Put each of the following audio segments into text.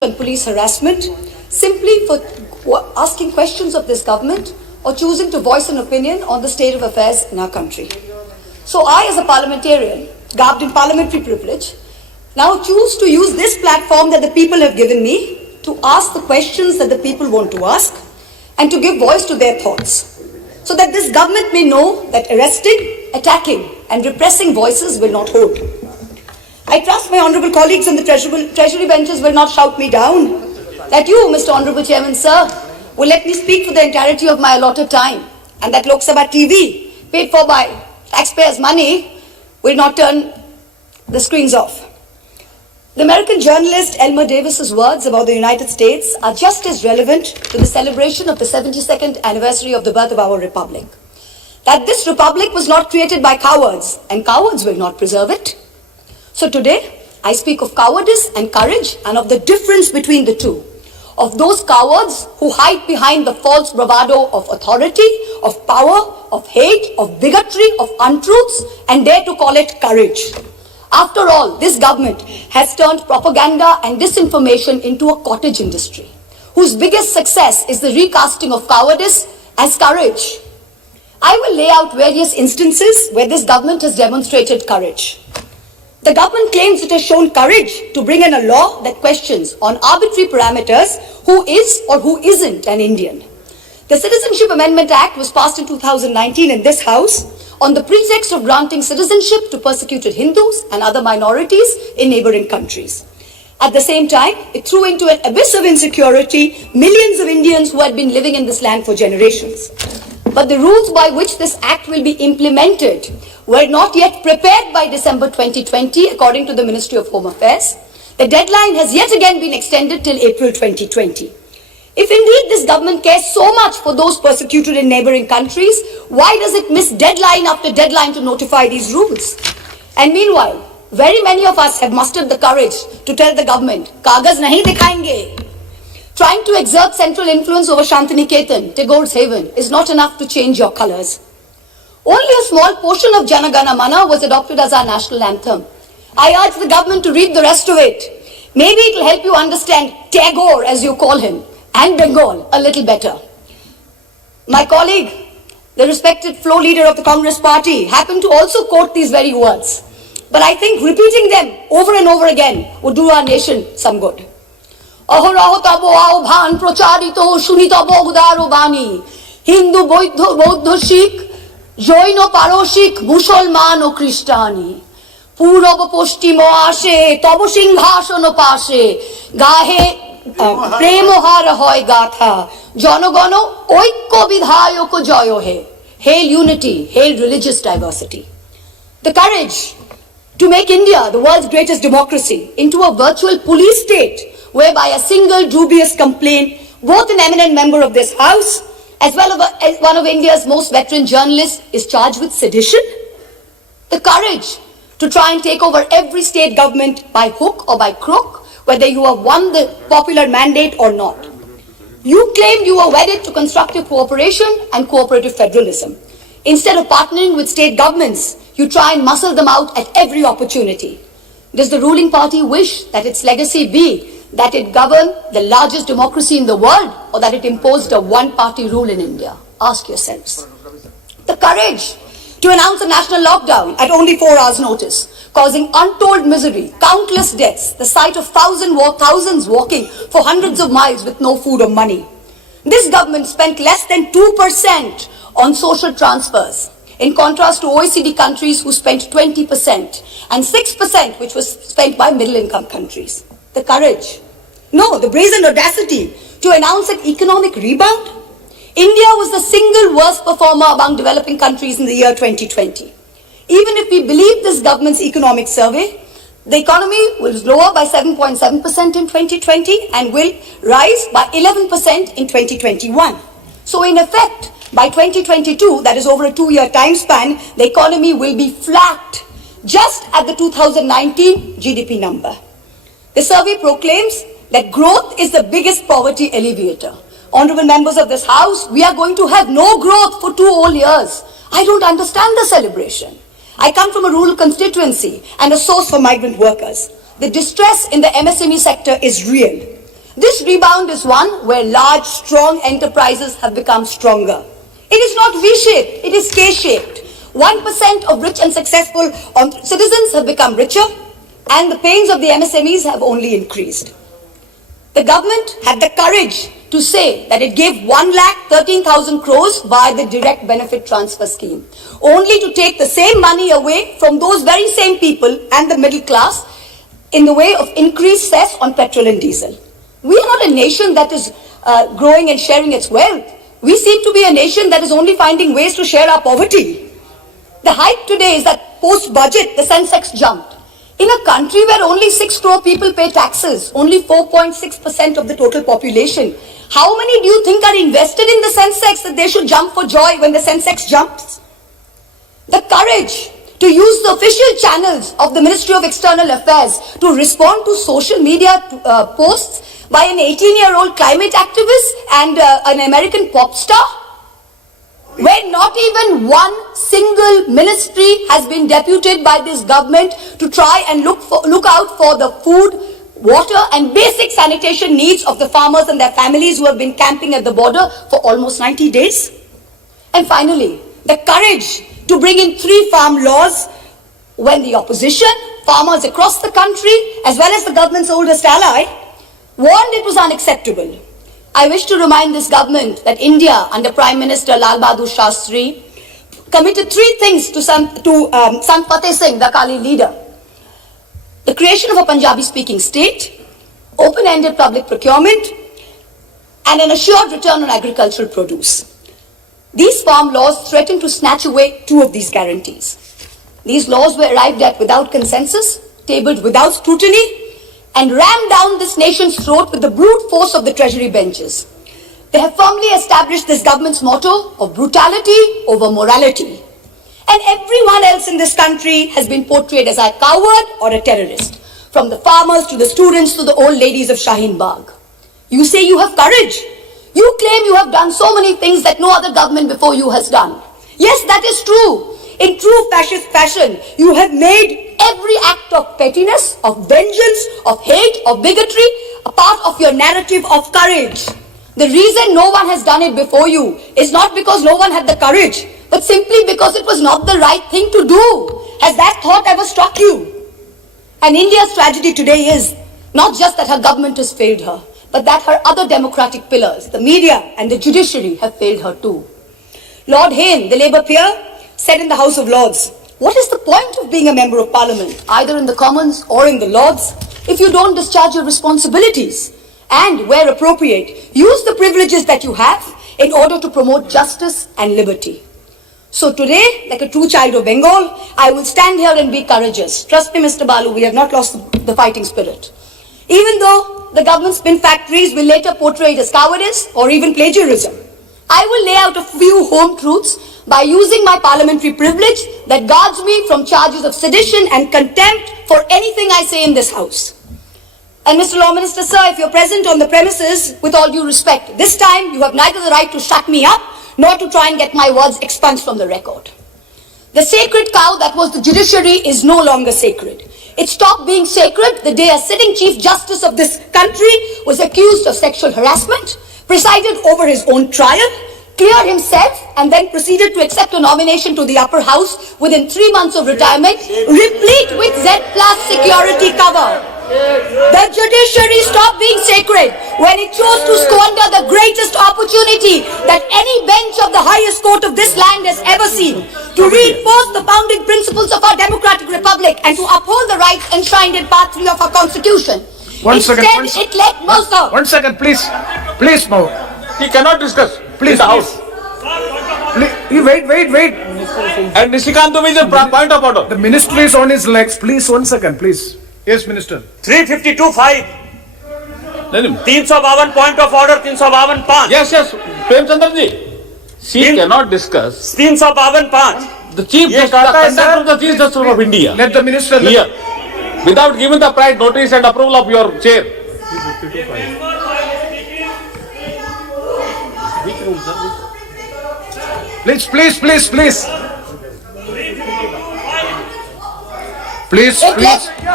and police harassment simply for asking questions of this government or choosing to voice an opinion on the state of affairs in our country. So I, as a parliamentarian, garbed in parliamentary privilege, now choose to use this platform that the people have given me to ask the questions that the people want to ask and to give voice to their thoughts, so that this government may know that arresting, attacking and repressing voices will not hold. I trust my honourable colleagues on the treasury benches will not shout me down, that you, Mr. Honourable Chairman, sir, will let me speak for the entirety of my allotted time, and that Lok Sabha TV, paid for by taxpayers' money, will not turn the screens off. The American journalist Elmer Davis's words about the United States are just as relevant to the celebration of the 72nd anniversary of the birth of our republic. That this republic was not created by cowards, and cowards will not preserve it. So today, I speak of cowardice and courage and of the difference between the two. Of those cowards who hide behind the false bravado of authority, of power, of hate, of bigotry, of untruths, and dare to call it courage. After all, this government has turned propaganda and disinformation into a cottage industry, whose biggest success is the recasting of cowardice as courage. I will lay out various instances where this government has demonstrated courage. The government claims it has shown courage to bring in a law that questions on arbitrary parameters who is or who isn't an Indian. The Citizenship Amendment Act was passed in 2019 in this House on the pretext of granting citizenship to persecuted Hindus and other minorities in neighboring countries. At the same time, it threw into an abyss of insecurity millions of Indians who had been living in this land for generations. But the rules by which this act will be implemented were not yet prepared by December 2020, according to the Ministry of Home Affairs. The deadline has yet again been extended till April 2020. If indeed this government cares so much for those persecuted in neighboring countries, why does it miss deadline after deadline to notify these rules? And meanwhile, very many of us have mustered the courage to tell the government, "Kagaz nahi dikhayenge." Trying to exert central influence over Shantiniketan, Tagore's haven, is not enough to change your colors. Only a small portion of Jana Gana Mana was adopted as our national anthem. I urge the government to read the rest of it. Maybe it will help you understand Tagore, as you call him, and Bengal a little better. My colleague, the respected floor leader of the Congress party, happened to also quote these very words. But I think repeating them over and over again would do our nation some good. Ahoraho tabo aobhan procharito shunitabo udaro bani. Hindu, Bauddha, Sikh, Jain পারসিক মুসলমান ও খ্রিস্টানি পূরব পশ্চিম আসে তব সিংহাসন পাশে গাহে প্রেমহার হয় গাথা জনগণ ঐক্য বিধায়ক জয় হে. Hail unity, hail religious diversity. The courage to make India, the world's greatest democracy, into a virtual police state whereby a single dubious complaint, both an eminent member of this House as well as one of India's most veteran journalists, is charged with sedition. The courage to try and take over every state government by hook or by crook, whether you have won the popular mandate or not. You claimed you were wedded to constructive cooperation and cooperative federalism. Instead of partnering with state governments, you try and muscle them out at every opportunity. Does the ruling party wish that its legacy be that it governed the largest democracy in the world, or that it imposed a one-party rule in India? Ask yourselves. The courage to announce a national lockdown at only 4 hours' notice, causing untold misery, countless deaths, the sight of thousands walking for hundreds of miles with no food or money. This government spent less than 2% on social transfers, in contrast to OECD countries who spent 20%, and 6% which was spent by middle-income countries. The courage, no, the brazen audacity to announce an economic rebound. India was the single worst performer among developing countries in the year 2020. Even if we believe this government's economic survey, the economy was lower by 7.7% in 2020 and will rise by 11% in 2021. So in effect, by 2022, that is over a 2-year time span, the economy will be flat, just at the 2019 GDP number. The survey proclaims that growth is the biggest poverty alleviator. Honorable members of this House, we are going to have no growth for 2 whole years. I don't understand the celebration. I come from a rural constituency and a source for migrant workers. The distress in the MSME sector is real. This rebound is one where large, strong enterprises have become stronger. It is not V-shaped, it is K-shaped. 1% of rich and successful citizens have become richer, and the pains of the MSMEs have only increased. The government had the courage to say that it gave 1,13,000 crores via the direct benefit transfer scheme, only to take the same money away from those very same people and the middle class in the way of increased cess on petrol and diesel. We are not a nation that is growing and sharing its wealth. We seem to be a nation that is only finding ways to share our poverty. The hype today is that post-budget, the Sensex jumped. In a country where only 6 crore people pay taxes, only 4.6% of the total population, how many do you think are invested in the Sensex that they should jump for joy when the Sensex jumps? The courage to use the official channels of the Ministry of External Affairs to respond to social media posts by an 18-year-old climate activist and an American pop star, where not even one single ministry has been deputed by this government to try and look out for the food, water and basic sanitation needs of the farmers and their families who have been camping at the border for almost 90 days. And finally, the courage to bring in 3 farm laws when the opposition, farmers across the country, as well as the government's oldest ally, warned it was unacceptable. I wish to remind this government that India, under Prime Minister Lal Bahadur Shastri, committed 3 things to Sant Fateh Singh, the Akali leader. The creation of a Punjabi-speaking state, open-ended public procurement, and an assured return on agricultural produce. These farm laws threaten to snatch away 2 of these guarantees. These laws were arrived at without consensus, tabled without scrutiny, and rammed down this nation's throat with the brute force of the treasury benches. They have firmly established this government's motto of brutality over morality. And everyone else in this country has been portrayed as a coward or a terrorist, from the farmers to the students to the old ladies of Shaheen Bagh. You say you have courage. You claim you have done so many things that no other government before you has done. Yes, that is true. In true fascist fashion, you have made every act of pettiness, of vengeance, of hate, of bigotry a part of your narrative of courage. The reason no one has done it before you is not because no one had the courage, but simply because it was not the right thing to do. Has that thought ever struck you? And India's tragedy today is not just that her government has failed her, but that her other democratic pillars, the media and the judiciary, have failed her too. Lord Hayne, the Labour peer, said in the House of Lords, what is the point of being a member of Parliament, either in the Commons or in the Lords, if you don't discharge your responsibilities? And, where appropriate, use the privileges that you have in order to promote justice and liberty. So today, like a true child of Bengal, I will stand here and be courageous. Trust me, Mr. Balu, we have not lost the fighting spirit. Even though the government spin factories will later portray it as cowardice or even plagiarism, I will lay out a few home truths by using my parliamentary privilege that guards me from charges of sedition and contempt for anything I say in this house. And Mr. Law Minister, sir, if you're present on the premises, with all due respect, this time you have neither the right to shut me up nor to try and get my words expunged from the record. The sacred cow that was the judiciary is no longer sacred. It stopped being sacred the day a sitting Chief Justice of this country was accused of sexual harassment, presided over his own trial, cleared himself, and then proceeded to accept a nomination to the upper house within 3 months of retirement, replete with Z+ security cover. The judiciary stopped being sacred when it chose to squander the greatest opportunity that any bench of the highest court of this land has ever seen, to reinforce the founding principles of our democratic republic and to uphold the rights enshrined in Part 3 of our constitution. Instead, it let Mosa. 1 second, please. Please, Mo. He cannot discuss. Please, in the house. Please, wait. And Nishikant is a point of order. The minister is on his legs. Please, 1 second, please. Yes, minister. 352(5). 352 point of order, 352(5). Yes. Premchandra ji. She cannot discuss. 352(5). The chief justice, the conduct of the chief justice of India. Let the minister. Here, without giving the prior notice and approval of your chair. Please.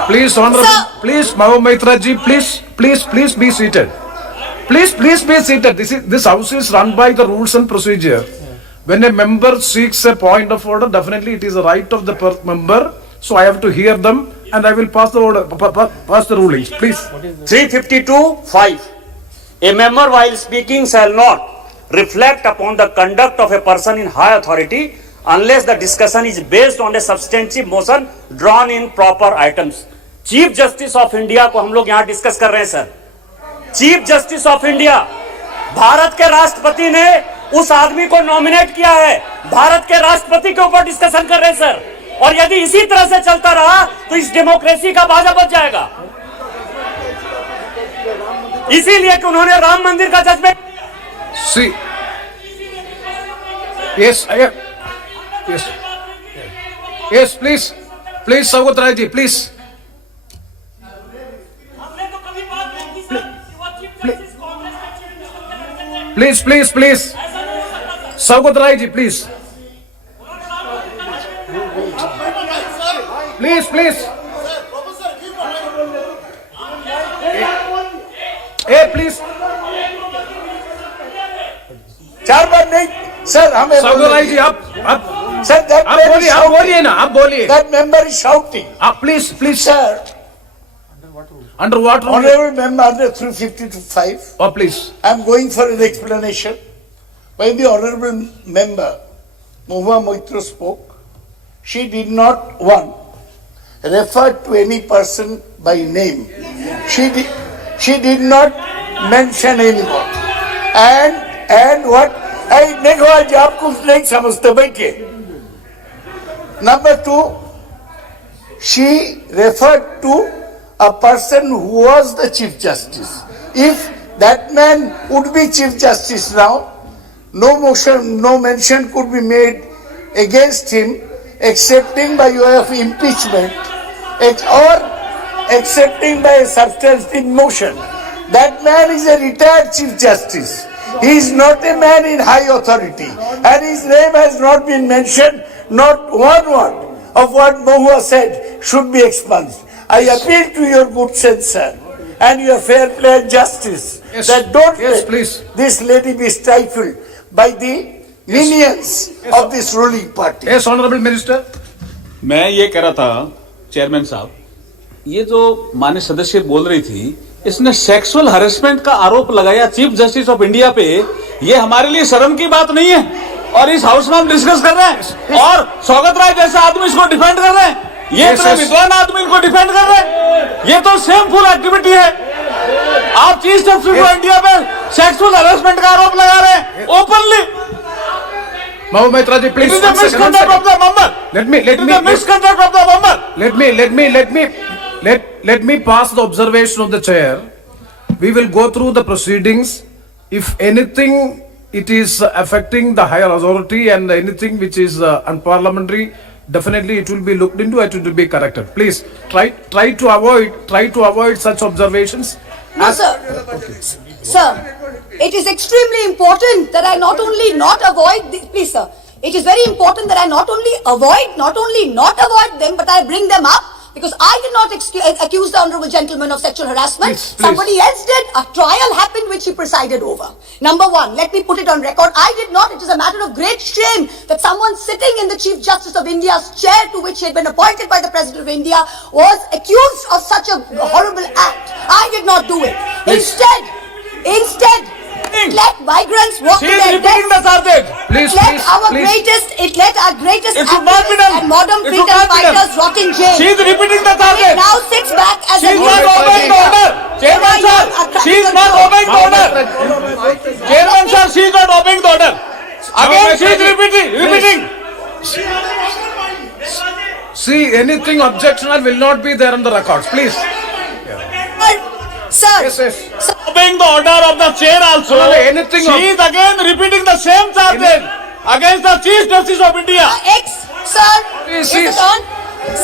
Please, honorable. Sir. Please, Mahou Maitra ji, please be seated. Please be seated. This house is run by the rules and procedure. When a member seeks a point of order, definitely it is the right of the member. So I have to hear them, and I will pass the order, pass the rulings. Please. 352(5). A member while speaking shall not reflect upon the conduct of a person in high authority unless the discussion is based on a substantive motion drawn in proper items. Chief justice of India को हम लोग यहाँ discuss कर रहे हैं sir. Chief justice of India, Bharat के राष्ट्रपति ने उस आदमी को नॉमिनेट किया है, भारत के राष्ट्रपति के ऊपर डिस्कशन कर रहे हैं सर। और यदि इसी तरह से चलता रहा तो इस डेमोक्रेसी का बाजा बच जाएगा। इसीलिए कि उन्होंने राम मंदिर का judgement. See. Yes, I am. Yes. Yes, please. Please, Saugat Rai ji, please. Please. Saugat Rai ji, please. Please. Hey, please. चार बार नहीं सर, हमें Saugat Rai ji, आप सर बोलिए ना, आप बोलिए. that member is shouting. Please. Sir, Under what rule? honorable member under 352(5), Oh, please. I am going for an explanation. When the honorable member Mahua Moitra spoke, she did not refer to any person by name. She did not mention anyone. And what? देखो आज आप कुछ नहीं समझते, बैठिए। Number 2, she referred to a person who was the Chief Justice. If that man would be Chief Justice now, no mention could be made against him excepting by way of impeachment or accepting by a substantive motion. That man is a retired Chief Justice. He is not a man in high authority, and his name has not been mentioned. Not one word of what Mahua said should be expunged. I appeal to your good sense, sir, and your fair play and justice, Yes. that don't Yes, let please. this lady be stifled by the lenience of this ruling party. Yes, Honorable Minister. मैं ये कह रहा था chairman साहब, ये जो माननीय सदस्य बोल रही थी, इसने सेक्सुअल हरेसमेंट का आरोप लगाया चीफ जस्टिस ऑफ इंडिया पे। ये हमारे लिए शर्म की बात नहीं है, और इस हाउस में हम डिस्कस कर रहे हैं, और सौगत राय जैसा आदमी इसको डिफेंड कर रहे हैं। ये इतने विद्वान आदमी इनको डिफेंड कर रहे हैं। ये तो शेमफुल एक्टिविटी है। आप चीफ जस्टिस ऑफ इंडिया पे सेक्सुअल हरेसमेंट का आरोप लगा रहे हैं openly. Mahua Moitra ji, please. It is the misconduct of the member. Let me pass the observation of the chair. We will go through the proceedings. If anything it is affecting the higher authority and anything which is unparliamentary, definitely it will be looked into and it will be corrected. Please try to avoid such observations. No, sir. Sir, it is extremely important that I not only not avoid please, sir. It is very important that I not only not avoid them, but I bring them up. Because I did not accuse the honorable gentleman of sexual harassment. Please. Somebody else did. A trial happened which he presided over. Number one, let me put it on record. I did not. It is a matter of great shame that someone sitting in the Chief Justice of India's chair, to which he had been appointed by the President of India, was accused of such a horrible act. I did not do it. Instead, let migrants walk She to is their repeating deaths. the subject. Please. It let our greatest It should not be activists done. and modern It should freedom not be done. fighters rot in jail. She is repeating the It target. now sits back as She is not obeying the order. Chairman sir, she is not obeying the order. Chairman sir, she is not obeying the order. Again she is repeating. See, anything objectionable will not be there on the records. Please. Sir, Yes. Obeying the order of the chair also. No, anything She is again repeating the same charges against the Chief Justice of India. sir, Please, is it please. on?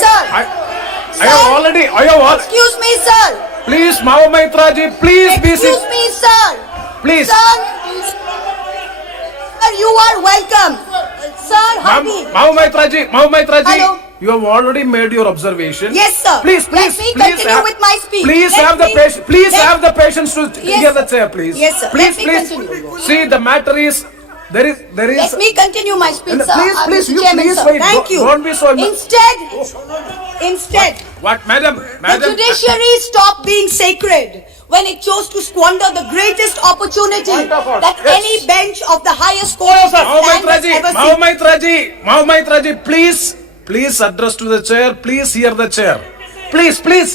Sir, I have already. excuse me, sir. Please, Mahua Moitra ji, please be Excuse seated. me, sir. Please. Sir, you are welcome. Sir, Hardy. Mahua Moitra ji, Hello. You have already made your observation. Yes, sir. Please, Let me continue with my speech. Please Let have the me- patience. Please let- have the patience to Yes, hear the sir. chair, please. Yes, sir. Please, Let me please. continue. See, the matter is there is. Let me continue my speech, And sir. please, Mr. you Chairman, please sir. wait. Thank Don't- you. don't be so- Instead, What, madam? the Madam. judiciary stopped being sacred when it chose to squander the greatest opportunity Point of order. that Yes. any bench of the highest court of the land has ever seen. Mahomait Raji, please address to the chair. Please hear the chair. Please be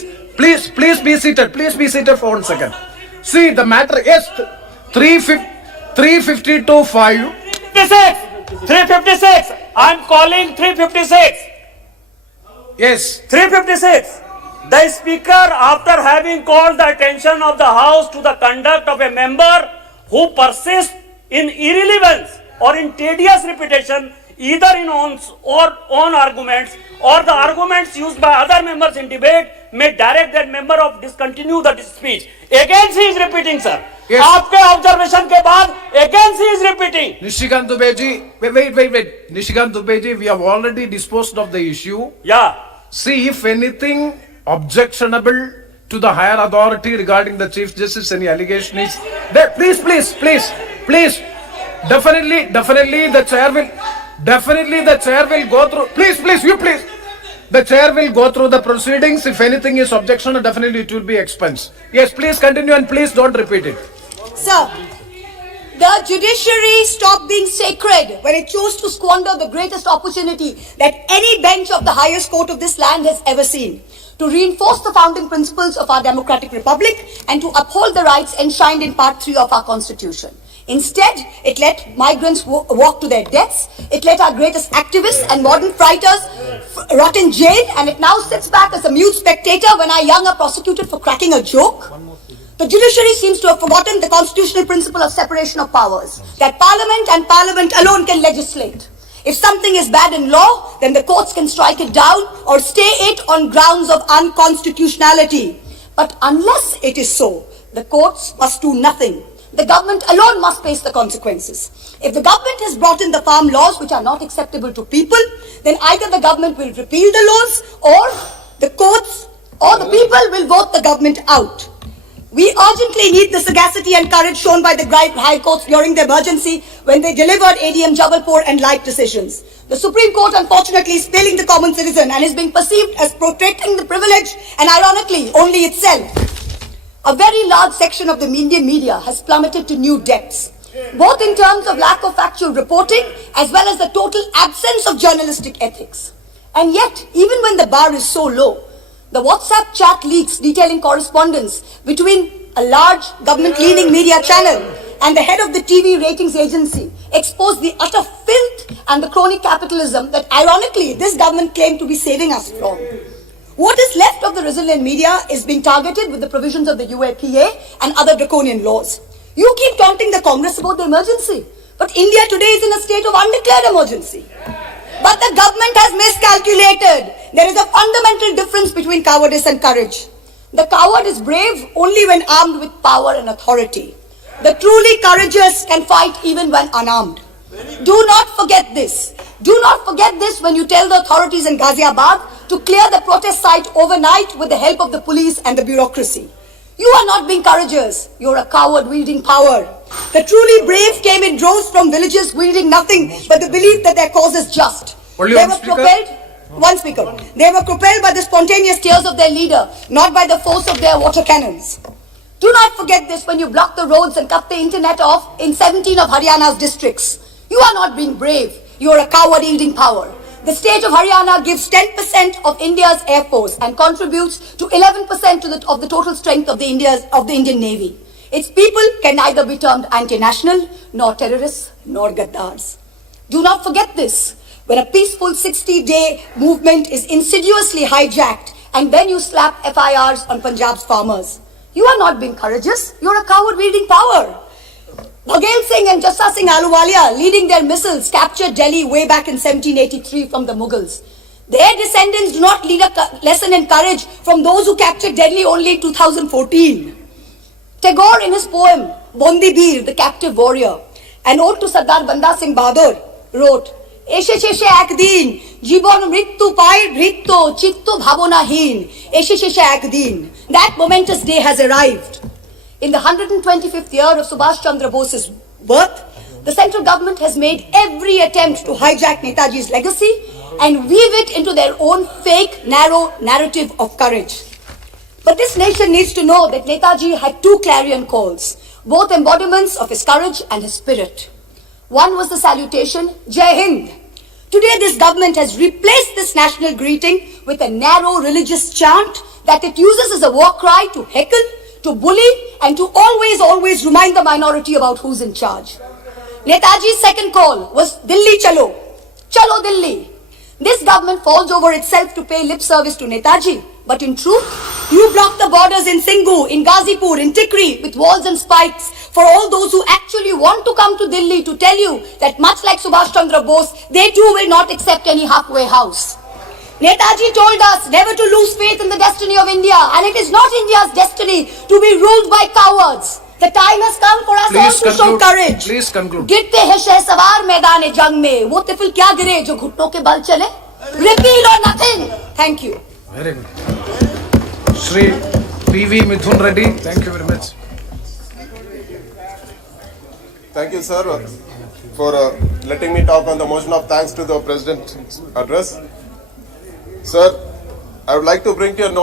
seated. Please be seated for 1 second. See the matter. Yes, 352(5). 356. I'm calling 356. Yes. 356. The Speaker, after having called the attention of the House to the conduct of a member who persists in irrelevance or in tedious repetition, either in own arguments or the arguments used by other members in debate, may direct that member of discontinue the speech. Again he is repeating, sir. Yes. आपके observation के बाद again he is repeating. Nishikant Dubey ji, wait. Nishikant Dubey ji, we have already disposed of the issue. Yeah. See, if anything objectionable to the higher authority regarding the Chief Justice, any allegation is there, please. Definitely the chair will go through. Please. The chair will go through the proceedings. If anything is objectionable, definitely it will be expensed. Yes, please continue and please don't repeat it. Sir, the judiciary stopped being sacred when it chose to squander the greatest opportunity that any bench of the highest court of this land has ever seen, to reinforce the founding principles of our democratic republic and to uphold the rights enshrined in Part 3 of our Constitution. Instead, it let migrants walk to their deaths, it let our greatest activists and modern fighters rot in jail, and it now sits back as a mute spectator when our young are prosecuted for cracking a joke. The judiciary seems to have forgotten the constitutional principle of separation of powers, that parliament and parliament alone can legislate. If something is bad in law, then the courts can strike it down or stay it on grounds of unconstitutionality. But unless it is so, the courts must do nothing. The government alone must face the consequences. If the government has brought in the farm laws which are not acceptable to people, then either the government will repeal the laws or the courts or the people will vote the government out. We urgently need the sagacity and courage shown by the high courts during the emergency when they delivered ADM Jabalpur and like decisions. The Supreme Court unfortunately is failing the common citizen and is being perceived as protecting the privilege and ironically only itself. A very large section of the Indian media has plummeted to new depths, both in terms of lack of factual reporting as well as the total absence of journalistic ethics. And yet, even when the bar is so low, the WhatsApp chat leaks detailing correspondence between a large government-leaning media channel and the head of the TV ratings agency expose the utter filth and the crony capitalism that ironically this government claimed to be saving us from. What is left of the resilient media is being targeted with the provisions of the UAPA and other draconian laws. You keep taunting the Congress about the emergency, but India today is in a state of undeclared emergency. But the government has miscalculated. There is a fundamental difference between cowardice and courage. The coward is brave only when armed with power and authority. The truly courageous can fight even when unarmed. Do not forget this. Do not forget this when you tell the authorities in Ghaziabad to clear the protest site overnight with the help of the police and the bureaucracy. You are not being courageous. You're a coward wielding power. The truly brave came in droves from villages wielding nothing but the belief that their cause is just. Only They one were speaker? propelled. One speaker. They were propelled by the spontaneous tears of their leader, not by the force of their water cannons. Do not forget this when you block the roads and cut the internet off in 17 of Haryana's districts. You are not being brave. You are a coward wielding power. The state of Haryana gives 10% of India's air force and contributes to 11% of the total strength of the Indian Navy. Its people can neither be termed anti-national, nor terrorists, nor gaddars. Do not forget this. When a peaceful 60-day movement is insidiously hijacked and then you slap FIRs on Punjab's farmers. You are not being courageous. You are a coward wielding power. Bhagal Singh and Jassa Singh Ahluwalia, leading their missiles, captured Delhi way back in 1783 from the Mughals. Their descendants do not lead a lesson in courage from those who captured Delhi only in 2014. Tagore, in his poem Bondi Bir, the Captive Warrior, an ode to Sardar Banda Singh Bahadur, wrote, এসে শেষে একদিন জীবন মৃত্যু পায় ভৃত্য চিত্ত ভাবনাহীন এসে শেষে একদিন that momentous day has arrived. In the 125th year of Subhash Chandra Bose's birth, the central government has made every attempt to hijack Netaji's legacy and weave it into their own fake, narrow narrative of courage. But this nation needs to know that Netaji had two clarion calls, both embodiments of his courage and his spirit. One was the salutation, Jai Hind. Today this government has replaced this national greeting with a narrow religious chant that it uses as a war cry to heckle, to bully and to always remind the minority about who's in charge. Netaji's second call was Delhi Chalo, Chalo Delhi. This government falls over itself to pay lip service to Netaji, but in truth, you block the borders in Singhu, in Ghazipur, in Tikri with walls and spikes for all those who actually want to come to Delhi to tell you that much like Subhash Chandra Bose, they too will not accept any halfway house. Netaji told us never to lose faith in the destiny of India, and it is not India's destiny to be ruled by cowards. The time has come for us all Please to show conclude. courage. Please conclude. गिरते हैं शहसवार मैदान जंग में, वो तिफिल क्या गिरे जो घुटनों के बल चले? Repeal or nothing. Thank you. Very good. Shri PV Mithun Reddy, thank you very much. Thank you, sir, for letting me talk on the motion of thanks to the President's address. Sir, I would like to bring to your notice